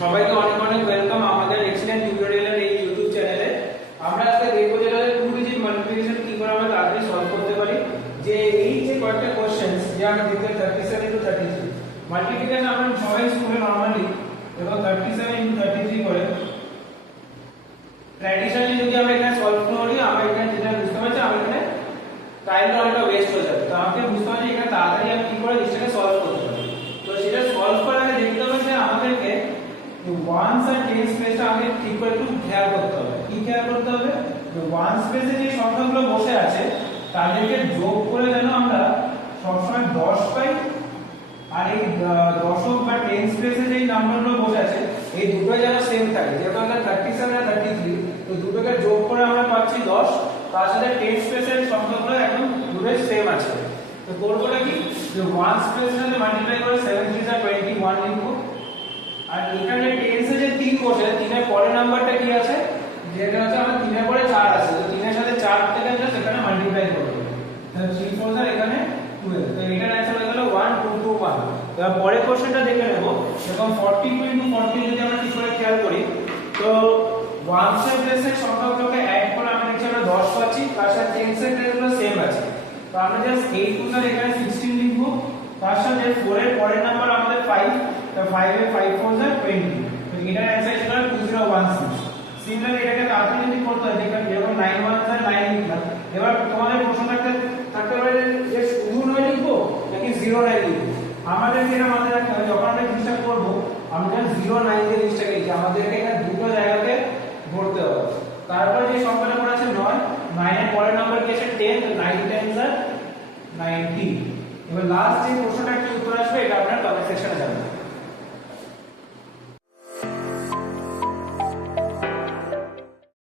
সবাইকে অনেক অনেক ওয়েলকাম আমাদের এক্সিলেন্ট টিউটোরিয়ালের এই ইউটিউব চ্যানেলে। আমরা আজকে দেখবো যেটা টু ডিজিট মাল্টিপ্লিকেশন কি করে আমরা তাড়াতাড়ি সলভ করতে পারি। যে এই যে কয়েকটা কোশ্চেন্স যে আমরা দেখতে 37 টু 33 মাল্টিপ্লিকেশন আমরা সবাই স্কুলে নরমালি এবং 37 ইনটু 33 করে ট্র্যাডিশনালি যদি আমরা এখানে সলভ করি আমরা এখানে যেটা বুঝতে পারছি আমরা এখানে টাইমটা অনেকটা ওয়েস্ট হয়ে যাবে। তো আমাকে বুঝতে হবে এখানে তাড়াতাড়ি আমি কি করে জিনিসটাকে সলভ করতে পারি। তো সেটা সলভ করার আগে দেখতে হবে যে আমাদেরকে ওয়ান্স আর টেন্স স্পেসটা আমাদের ঠিক করে একটু খেয়াল করতে হবে। কি খেয়াল করতে হবে? যে ওয়ান স্পেসে যে সংখ্যাগুলো বসে আছে তাদেরকে যোগ করে যেন আমরা সবসময় 10 পাই, আর এই দশক বা টেন স্পেসে যে নাম্বারগুলো বসে আছে এই দুটো যেন সেম থাকে। যেহেতু আমরা 37 আর 33 তো দুটোকে যোগ করে আমরা পাচ্ছি 10, তার সাথে টেন স্পেসের সংখ্যাগুলো একদম দুটোই সেম আছে। তো করবোটা কি, যে ওয়ান স্পেসের সাথে মাল্টিপ্লাই করে 7 3 আর 21 লিখবো। আর এখানে টেন্স এ যে 3 বসে 3 এর পরের নাম্বারটা কি আছে, যেটা হচ্ছে আমার 3 এর পরে 4 আছে, তো 3 এর সাথে 4 থেকে জাস্ট এখানে মাল্টিপ্লাই করব। তাহলে 3 4 আর এখানে 12, তো এটার অ্যানসার হয়ে গেল 1 2 2 1। এবার পরের কোশ্চেনটা দেখে নেব। এরকম 42 ইনটু 40 যদি আমরা ঠিক করে খেয়াল করি তো ওয়ানস এর প্লেসে সংখ্যাগুলোকে অ্যাড করে আমরা দেখছি আমরা 10 পাচ্ছি, তার সাথে টেন্স এর প্লেসগুলো সেম আছে। তো আমরা জাস্ট 8 2 আর এখানে 16 লিখবো, তার সাথে 4 এর পরের নাম্বার আমাদের 5, তো 5 এর 5 4 আর 20, তো এটার অ্যানসার হলো 2016। সিমিলারলি এটাকে তাড়াতাড়ি যদি করতে হয় দেখেন যেরকম 9 1 আর 9 লিখলাম। এবার তোমাদের প্রশ্ন থাকতে পারে যে শুধু 9 লিখবো নাকি 0 9 লিখবো। আমাদের এটা মাথায় রাখতে হবে যখন আমরা জিনিসটা করবো আমরা 0 9 দিয়ে জিনিসটাকে লিখি, আমাদেরকে এখানে দুটো জায়গাতে ধরতে হবে। তারপরে যে সংখ্যাটা পড়া আছে 9, 9 এর পরের নাম্বার কি আছে 10, তো 9 10 আর 90। এবার লাস্ট যে প্রশ্নটা কি উত্তর আসবে এটা আপনারা কমেন্ট সেকশনে জানাবেন।